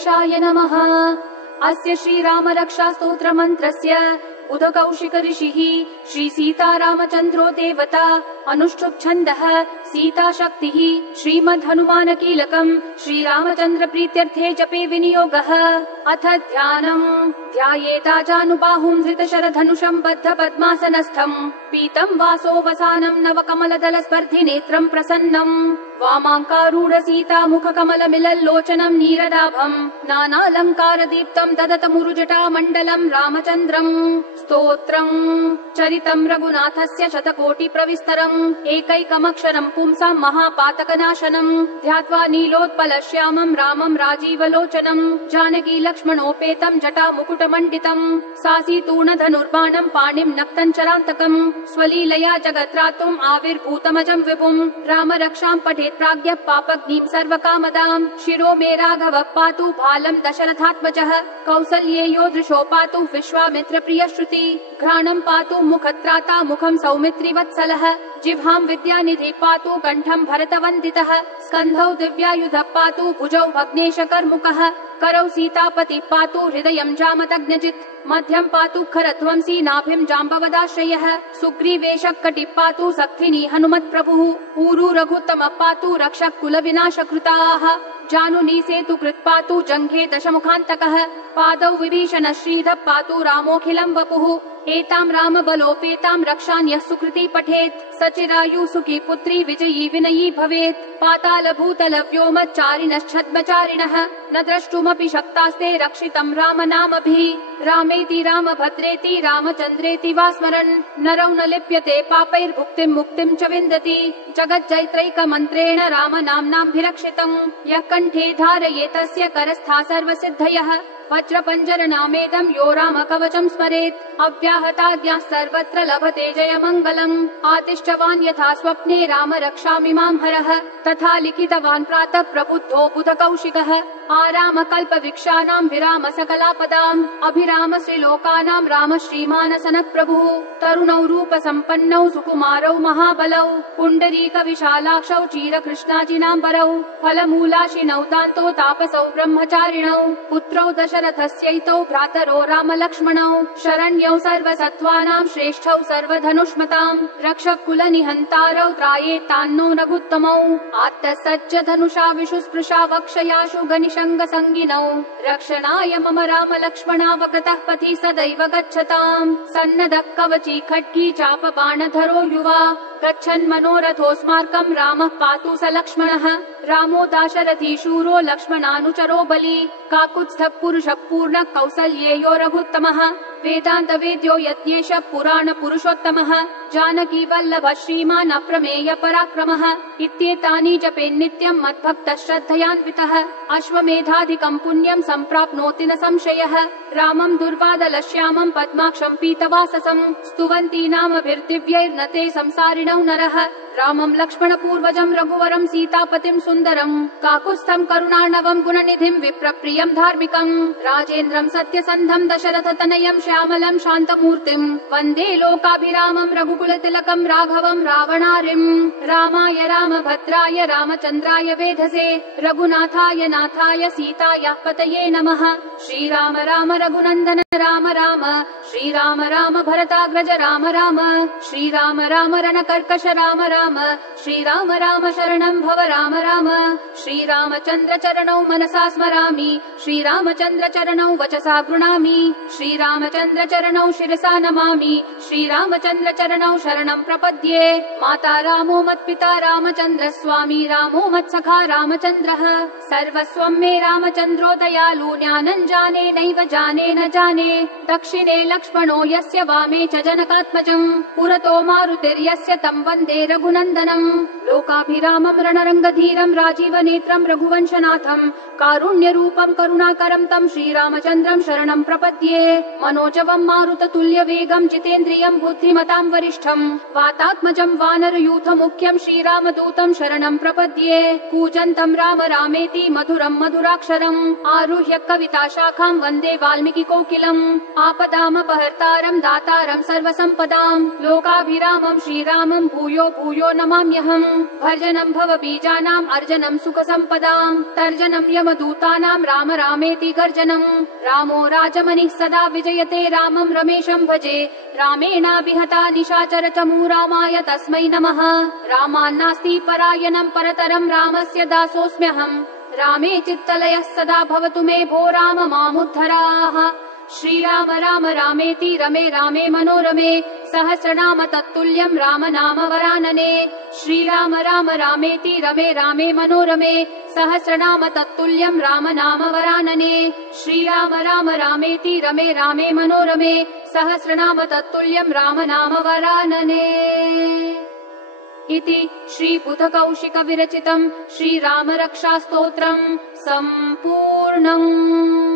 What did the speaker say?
गणेशाय नमः। अस्य श्रीरामरक्षास्तोत्रमन्त्रस्य उदकौशिक ऋषिः श्री सीतारामचन्द्रो देवता अनुष्ठुप् छन्दः सीता शक्तिः श्रीमद् हनुमान कीलकम् श्रीरामचन्द्र प्रीत्यर्थे जपे विनियोगः। अथ ध्यानम्। ध्यायेताजानुबाहुम् धृतशरधनुषम् बद्ध पद्मासनस्थम् पीतम् वासो वसानम् नवकमलदल स्पर्धि नेत्रम् प्रसन्नम् वामाङ्कारूढ सीता मुख कमल मिलल्लोचनम् नीरदाभम् नानालङ्कार दीप्तम् ददतमुरुजटा मण्डलम् रामचन्द्रम्। स्तोत्रम्। चरितम् रघुनाथस्य शतकोटि प्रविस्तरम् एकैकमक्षरम् पुंसाम् महापातकनाशनम् ध्यात्वा नीलोत्पल श्यामम् रामम् राजीवलोचनम् जानकी लक्ष्मणोपेतम् जटा मुकुटमण्डितम् सासीतूर्ण धनुर्बाणम् पाणिम् नक्तञ्चरान्तकम् स्वलीलया जगत्रातुम् आविर्भूतमजम् विपुम् राम रक्षाम् पठेत् प्राज्ञः पापग्निम् सर्वकामदाम् शिरो मे राघवः पातु भालम् दशरथात्मजः कौसल्येयो दृशो पातु विश्वामित्र प्रिय श्रुति घ्राणम् पातु मुखत्राता मुखम् सौमित्रिवत्सलः जिह्वाम् विद्यानिधि पातु कण्ठम् भरतवन्दितः स्कन्धौ दिव्यायुधः पातु भुजौ भग्नेश कर्मुकः करौ सीतापति पातु हृदयम् जामदग्नजित् मध्यम् पातु खरध्वंसी नाभिम् जाम्बवदाश्रयः सुग्रीवेश कटि पातु सक्थिनी हनुमत् प्रभुः ऊरु रघुत्तम पातु रक्षः कुल विनाशकृताः जानुनी सेतु कृत् पातु जङ्घे दशमुखान्तकः पादौ विभीषण श्रीधः पातु रामोऽखिलम् वपुः एताम् राम बलोपेताम् रक्षान् यः सुकृती पठेत् सचिरायु सुखी पुत्री विजयी विनयी भवेत् पाताल भूतल व्योमचारिणश्छद्मचारिणः न द्रष्टुमपि शक्तास्ते रक्षितम् राम नामभिः रामेति राम भद्रेति रामचन्द्रेति वा स्मरन् नरौ न लिप्यते पापैर्भुक्तिम् मुक्तिम् च विन्दति जगज्जैत्रैकमन्त्रेण राम नाम्नाभिरक्षितम् यः कण्ठे धारयेत् तस्य करस्था सर्वसिद्धयः वज्रपञ्जर नामेदम् यो राम कवचम् स्मरेत् अव्याहताज्ञाः सर्वत्र लभते जयमङ्गलम् आतिष्ठवान् यथा स्वप्ने राम रक्षामिमाम् हरः तथा लिखितवान् प्रातः प्रबुद्धो बुधकौशिकः आराम कल्पवृक्षाणाम् विराम सकलापदाम् अभिराम श्रीलोकानाम् राम श्रीमानसनः प्रभुः तरुणौ रूप सम्पन्नौ सुकुमारौ महाबलौ पुण्डरीक विशालाक्षौ चीरकृष्णाजिनाम्बरौ फलमूलाशिनौ दान्तो तापसौ ब्रह्मचारिणौ पुत्रौ दशरथस्यैतौ भ्रातरो राम लक्ष्मणौ शरण्यौ सर्वसत्त्वानाम् श्रेष्ठौ सर्वधनुष्मताम् रक्षः कुल निहन्तारौ त्रायेतान्नो रघुत्तमौ आत्तः सज्ज धनुषा विशुस्पृशा वक्षयाशु गनिशङ्ग संगिनौ रक्षणाय मम राम लक्ष्मणावगतः पथि सदैव गच्छताम् सन्नदः कवची खड्गी चाप बाणधरो युवा गच्छन् मनोरथोऽस्माकम् रामः पातु स लक्ष्मणः रामो दाशरथी शूरो लक्ष्मणानुचरो बली काकुत्स्थः पुरुषः पूर्णः कौसल्येयो रघुत्तमः वेदान्त वेद्यो यज्ञेश पुराण पुरुषोत्तमः जानकी वल्लभ श्रीमान् अप्रमेय पराक्रमः इत्येतानि जपेन्नित्यम् मद्भक्तः श्रद्धयान्वितः अश्वमेधाधिकम् पुण्यम् सम्प्राप्नोति न संशयः रामम् दुर्वादल श्यामम् पद्माक्षम् पीतवाससम् स्तुवन्ति नामभिर्दिव्यैर्न ते संसारिणौ नरः रामम् लक्ष्मण पूर्वजम् रघुवरम् सीतापतिम् सुन्दरम् काकुत्स्थम् करुणार्णवम् गुणनिधिम् विप्रप्रियम् धार्मिकम् राजेन्द्रम् सत्यसन्धम् दशरथ तनयम् श्यामलम् शान्तमूर्तिम् वन्दे लोकाभिरामम् रघुकुल तिलकम् राघवम् रावणारिम् रामाय रामभद्राय रामचन्द्राय वेधसे रघुनाथाय नाथाय सीतायाः पतये नमः श्रीराम राम रघुनन्दन राम राम श्रीराम राम भरताग्रज राम राम श्रीराम राम रणकर्कश राम राम श्रीराम राम शरणं भव राम राम श्रीरामचन्द्र चरणौ मनसा स्मरामि श्रीरामचन्द्र चरणौ वचसा गृह्णामि श्रीरामचन्द्र चरणौ शिरसा नमामि श्रीरामचन्द्र चरणौ शरणं प्रपद्ये माता रामो मत्पिता रामचन्द्र स्वामी रामो मत्सखा रामचन्द्रः सर्वस्वं मे रामचन्द्रो दयालु ज्ञानं जाने नैव जाने न जाने दक्षिणे लक्ष्मणो यस्य वामे च जनकात्मजम् पुरतो मारुतिर्यस्य तं वन्दे रघुनन्दनम् लोकाभिरामम् रणरङ्गधीरम् राजीवनेत्रम् रघुवंशनाथम् कारुण्यरूपम् करुणाकरम् तं श्रीरामचन्द्रम् शरणम् प्रपद्ये मनोजवम् मारुततुल्यवेगम् जितेन्द्रियम् बुद्धिमताम् वरिष्ठम् वातात्मजम् वानरयूथमुख्यम् श्रीरामदूतम् शरणम् प्रपद्ये कूजन्तम् राम रामेति मधुरम् मधुराक्षरम् आरुह्य कविताशाखाम् वन्दे वाल्मीकिकोकिलम् आपदामपहर्तारम् दातारम् सर्वसम्पदाम् लोकाभिरामम् श्रीरामम् भूयो भूयो नमाम्यहम् भर्जनं भवबीजानाम् अर्जनं सुखसम्पदाम् तर्जनं यमदूतानां राम रामेति गर्जनम् रामो राजमनिः सदा विजयते रामं रमेशं भजे रामेणाभिहता निशाचरचमू रामाय तस्मै नमः रामान्नास्ति परायणं परतरं रामस्य दासोऽस्म्यहम् रामे चित्तलयः सदा भवतु मे भो राम मामुद्धराः श्रीराम राम रामेति रमे रामे मनोरमे सहस्रनाम तत्तुल्यं राम नाम वरानने श्रीराम राम रामेति रमे रामे मनोरमे सहस्रनाम तत्तुल्यं राम नाम वरानने श्रीराम राम रामेति रमे रामे मनोरमे सहस्रनाम तत्तुल्यं राम नाम वरानने इति श्रीबुधकौशिक विरचितं श्रीरामरक्षास्तोत्रम् सम्पूर्णम्।